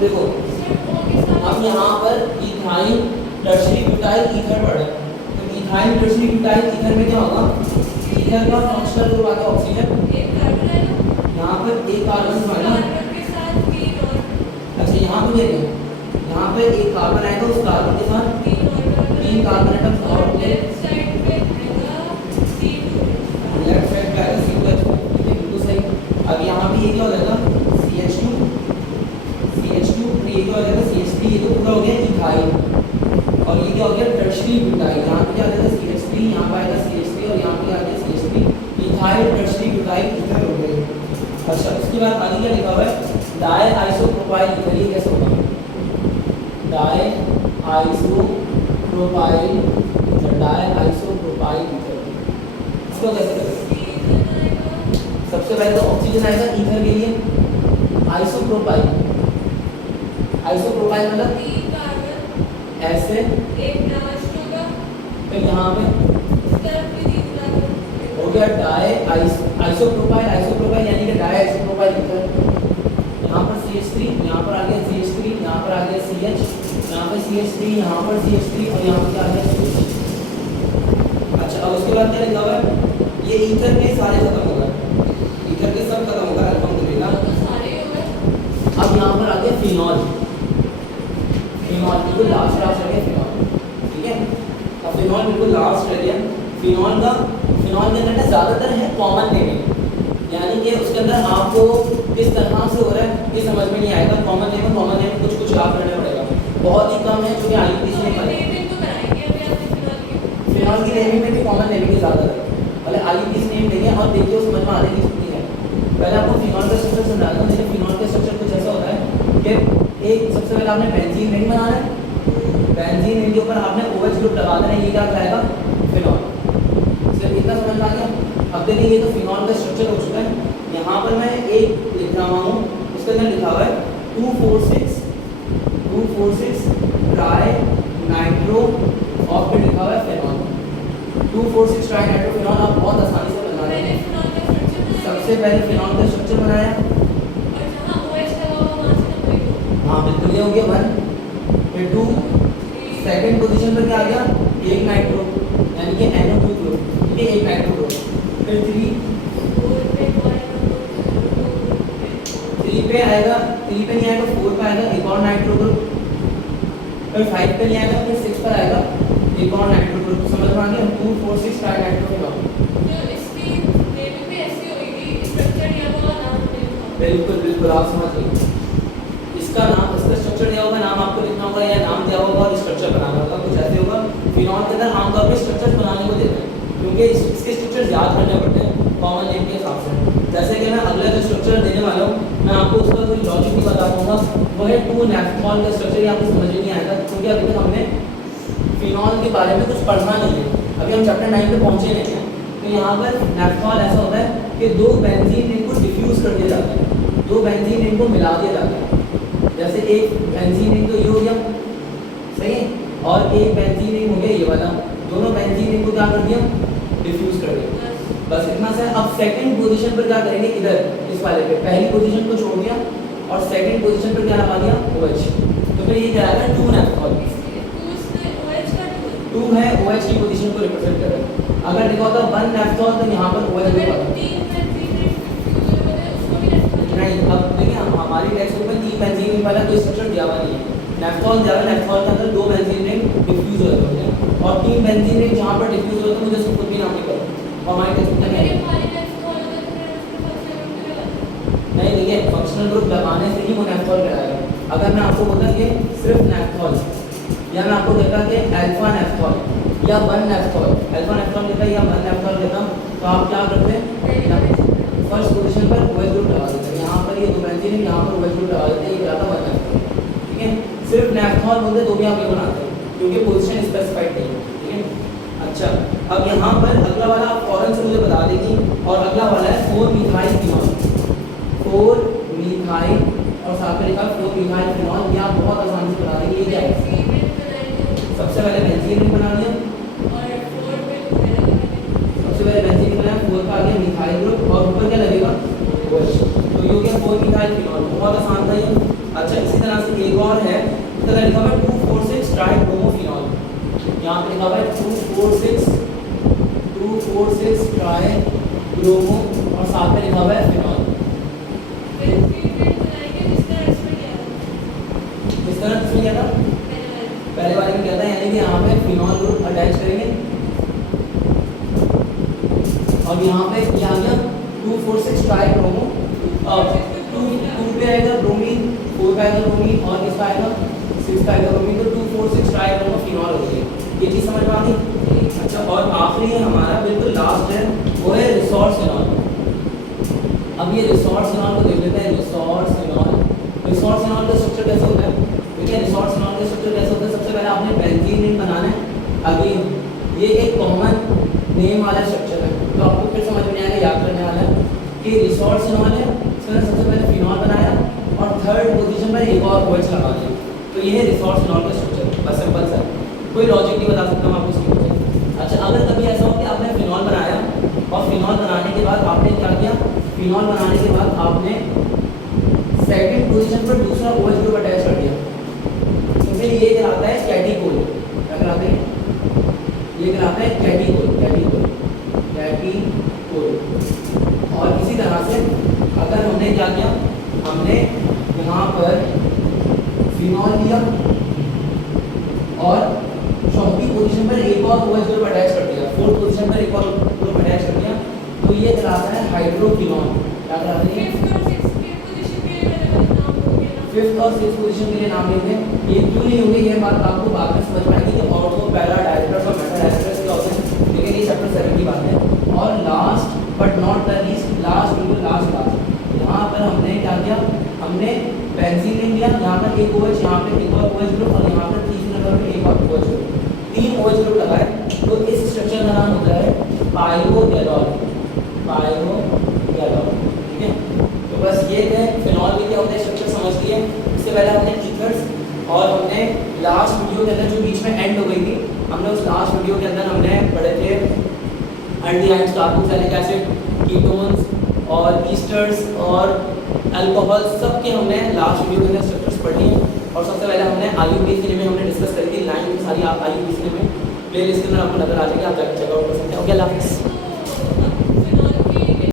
देखो अब यहाँ पर इथाइल टर्शरी ब्यूटाइल ईथर पड़ रहा है, तो इथाइल टर्शरी ब्यूटाइल ईथर में क्या होगा, ईथर का फंक्शनल ग्रुप आता है ऑक्सीजन, यहाँ पर एक कार्बन आएगा। अच्छा यहाँ पे देखो, यहाँ पे एक कार्बन आएगा, उस कार्बन के साथ 3 कार्बन एटम्स और होंगे। लेफ्ट साइड पे आएगा C2H5, बिल्कुल सही। अब यहाँ पे ये क्या हो जाएगा CH2 ये क्या हो जाएगा CH3, ये तो पूरा हो गया इथाइल, और ये क्या हो गया टर्शरी ब्यूटाइल। यहाँ पे क्या आ जाएगा CH3, यहाँ पे आएगा CH3 और यहाँ पे आ गया CH3, ethyl tertiary butyl ether हो गए। अच्छा उसके बाद आगे क्या लिखा हुआ है, डाई आइसोप्रोपाइल ईथर, ये कैसे होगा, डाई आइसोप्रोपाइल ईथर, इसको कैसे करेंगे। सबसे पहले तो ऑक्सीजन आएगा ईथर के लिए, आइसोप्रोपाइल मतलब ऐसे, फिर यहाँ पे हो गया डाई आइसोप्रोपाइल यानी कि डाई आइसोप्रोपाइल ईथर। यहाँ पर CH3, यहाँ पर आ गया CH3, यहाँ पर आ गया CH, यहाँ पर CH3, यहाँ पर CH3 और यहाँ पर आ गया CH। अच्छा अब उसके बाद क्या लिखा हुआ है, ये ईथर के सारे खत्म हो गए, ईथर के सब खत्म हो गए अल्हम्दुलिल्लाह। अब यहाँ पर आ गया फिनॉल बिल्कुल लास्ट आ गया फिनॉल, ठीक है। अब फिनॉल बिल्कुल लास्ट रह गया। फिनॉल के अंदर ज़्यादातर है कॉमन नेमिंग, यानी कि उसके अंदर आपको किस तरह से हो रहा है ये समझ में नहीं आएगा। कॉमन नेमिंग कुछ याद करना पड़ेगा, बहुत ही कम है क्योंकि IUPAC में फिनॉल की नेमिंग में भी कॉमन नेमिंग ज़्यादा है, मतलब IUPAC नेम देंगे और देखिए वो समझ में आने की स्थिति है। पहले आपको फिनॉल का स्ट्रक्चर समझाता हूँ। देखिए फिनॉल का स्ट्रक्चर कुछ ऐसा होता है कि एक सबसे पहले आपने बेंजीन रिंग बनाना है, बेंजीन रिंग के ऊपर आपने OH ग्रुप लगा देना है, ये क्या कहलाएगा फिनॉल। सिर्फ इतना समझ में आ गया। अब देखिए ये तो फिनॉल का स्ट्रक्चर हो चुका है। यहाँ पर मैं एक लिख रहा हूँ, उसके अंदर लिखा हुआ है 246 ट्राई नाइट्रो और फिर लिखा हुआ है फिनॉल। 246 ट्राई नाइट्रो फिनॉल आप बहुत आसानी से बना रहे हैं। सबसे पहले फिनॉल का स्ट्रक्चर बनाया, हाँ बिल्कुल ये हो गया 1, फिर 2, सेकंड पोजीशन पर क्या आ गया एक नाइट्रो यानी कि NO2 ग्रुप, ठीक है, एक नाइट्रो ग्रुप। फिर 3 पे आएगा, 3 पे नहीं आएगा 4 पे आएगा एक और नाइट्रो ग्रुप, फिर 5 पे नहीं आएगा, फिर 6 पर आएगा एक और नाइट्रो ग्रुप। समझ में आ गया 246 ट्राई नाइट्रो बिल्कुल आप समझ गए। इसका स्ट्रक्चर दिया होगा, नाम आपको लिखना होगा या नाम दिया होगा और स्ट्रक्चर बनाना होगा, कुछ ऐसे होगा। फिनॉल के अंदर आमतौर पर स्ट्रक्चर बनाने को देते हैं क्योंकि इसके स्ट्रक्चर याद करने पड़ते हैं कॉमन नेम के हिसाब से। जैसे कि मैं अगला जो स्ट्रक्चर देने वाला हूँ मैं आपको उसका कोई लॉजिक भी बता दूँगा, वो है 2-नेफ्थॉल का स्ट्रक्चर। ये आपको समझ में नहीं आएगा क्योंकि अभी तक हमने फिनॉल के बारे में कुछ पढ़ा नहीं है, अभी हम चैप्टर 9 पे पहुँचे नहीं हैं। तो यहाँ पर नेफ्थॉल ऐसा होता है कि 2 बेंजीन रिंग को डिफ्यूज़ कर दिया जाता है, 2 बेंजीन रिंग को मिला दिया जाता है। जैसे एक बेंजीन रिंग तो ये हो गया सही है, और एक बेंजीन रिंग हो गया ये वाला, दोनों बेंजीन रिंग को क्या कर दिया डिफ्यूज कर दिया, बस इतना सा। अब सेकंड पोजीशन पर क्या करेंगे, इधर इस वाले पे पहली पोजीशन को छोड़ दिया और सेकंड पोजीशन पर क्या लगा दिया OH, तो फिर ये क्या आएगा 2-नेफ्थॉल। 2 है OH की पोजीशन को रिप्रेजेंट कर रहा है। अगर लिखा होता 1-नेफ्थॉल तो यहाँ पर OH होगा नहीं। अब देखिए हमारी टेक्स्ट बुक में 3 बेंजीन रिंग वाला कोई स्ट्रक्चर दिया हुआ नहीं है। नेफ्थॉल के अंदर 2 बेंजीन रिंग डिफ्यूज होते हैं और 3 बेंजीन रिंग जहाँ पर डिफ्यूज होते हैं मुझे सब कुछ भी नाम नहीं पता, और हमारी टेक्स्ट बुक में नहीं। देखिए फंक्शनल ग्रुप लगाने से ही वो नेफ्थॉल कहलाएगा। अगर मैं आपको बोलता कि सिर्फ नेफ्थॉल या मैं आपको कहता कि अल्फा नेफ्थॉल या 1-नेफ्थॉल, अल्फा नेफ्थॉल कहता है या 1-नेफ्थॉल कहता, तो आप क्या करते हैं फर्स्ट पोजीशन पर OH ग्रुप लगा देते हैं। यहाँ पर ये 2 बेंजीन है, यहाँ पर OH ग्रुप लगा देते हैं, ये क्या था 1-नेफ्थॉल, ठीक है। सिर्फ नेफ्थॉल बोलते तो भी आप ये बनाते हैं क्योंकि पोजीशन स्पेसिफाइड नहीं है, ठीक है। अच्छा अब यहाँ पर अगला वाला आप फौरन से मुझे बता देगी, और अगला वाला है 4-मिथाइल फिनॉल, 4-मिथाइल और साथ में लिखा 4-मिथाइल फिनॉल। ये आप बहुत आसानी से बता देंगे ये क्या है। सबसे पहले बेंजीन रिंग बना लिया, सबसे पहले बेंजीन बनाया, 4 का आ गया मिथाइल ग्रुप और ऊपर क्या लगेगा OH, तो ये हो गया 4-मिथाइल फिनॉल। बहुत आसान था ये, अच्छा इसी तरह से एक और है, इसका लिखा हुआ है 2,4,6 ट्राइब्रोमोफिनॉल। यहाँ पे लिखा हुआ है 2,4,6 ट्राइब्रोमो और साथ में लिखा हुआ है फिनॉल। किस तरह इसमें क्या था? पहले वाले में क्या था, यानी कि यहाँ पे फिनॉल ग्रुप अटैच करेंगे और यहाँ पे क्या आ गया 2,4,6 ट्राइब्रोमो, 2 पे आएगा ब्रोमीन, 4 पे आएगा ब्रोमीन और इसका आएगा 6 का आएगा ब्रोमीन, तो 2,4,6 ट्राइब्रोमो फिनॉल हो गई। ये चीज समझ में आ गई? अच्छा और आखिरी हमारा बिल्कुल लास्ट है, वो है रिसोर्सिनॉल। अब ये रिसोर्सिनॉल को देख लेते हैं। रिसोर्सिनॉल का स्ट्रक्चर कैसे होता है? देखिए रिसोर्सिनॉल का स्ट्रक्चर कैसे होता है, सबसे पहले आपने बेंजीन रिंग बनाना है। अगेन ये एक कॉमन नेम वाला स्ट्रक्चर है, तो आपको फिर समझ में आएगा, याद करने वाला है कि रिसोर्सिनॉल है, इसमें सबसे पहले फिनॉल बनाया और थर्ड पोजीशन पर एक और OH लगा दिया, तो ये है रिसोर्सिनॉल का स्ट्रक्चर। बस सिंपल सा, कोई लॉजिक नहीं बता सकता मैं आपको इसकी वजह। अच्छा अगर कभी ऐसा हो कि आपने फिनॉल बनाया और फिनॉल बनाने के बाद आपने क्या किया, फिनॉल बनाने के बाद आपने सेकंड पोजीशन पर दूसरा OH ग्रुप अटैच कर दिया, तो फिर ये कहलाता है कैटीकोल। क्या कहलाता है? ये कहलाता है कैटीकोल। और इसी तरह से अगर हमने क्या किया, हमने यहाँ पर फिनॉल लिया और चौथी पोजीशन पर एक और OH ग्रुप अटैच कर दिया, फोर्थ पोजीशन पर एक और ग्रुप अटैच कर दिया, तो ये कहलाता है हाइड्रोक्विनोन। क्या कहलाता है? फिफ्थ और सिक्स्थ पोजीशन के लिए नाम लेते हैं। ये क्यों नहीं होंगे ये बात आपको बाद में समझ में आएगी कि ऑर्थो पैरा डायरेक्टर्स और मेटा डायरेक्टर्स क्या होते हैं, लेकिन ये चैप्टर 7 की बात है। और last but not the least, बिल्कुल लास्ट यहाँ पर हमने क्या किया, हमने बेंजीन रिंग लिया, यहाँ पर एक OH, यहाँ पे एक और OH ग्रुप और यहाँ पर तीसरे नंबर पे एक और OH ग्रुप, 3 OH ग्रुप लगाए, तो इस स्ट्रक्चर का नाम होता है पायरोगैलॉल। ठीक है, तो बस ये है फिनॉल के क्या होते हैं स्ट्रक्चर समझ लिए। इससे पहले हमने ईथर्स और हमने लास्ट वीडियो के अंदर जो बीच में एंड हो गई थी, हमने उस लास्ट वीडियो के अंदर हमने पढ़े थे एल्डिहाइड्स, कार्बोक्सिलिक एसिड, कीटोन्स और ईस्टर्स और अल्कोहल, सब के हमने लास्ट वीडियो के अंदर स्ट्रक्चर्स पढ़ लिए। और सबसे पहले हमने IUPAC में हमने डिस्कस करी थी, लाइन सारी आप IUPAC में प्ले लिस्ट के अंदर आपको नजर आ जाएगी, आप जाकर चेकआउट कर सकते हैं। ओके, अल्लाह हाफिज़।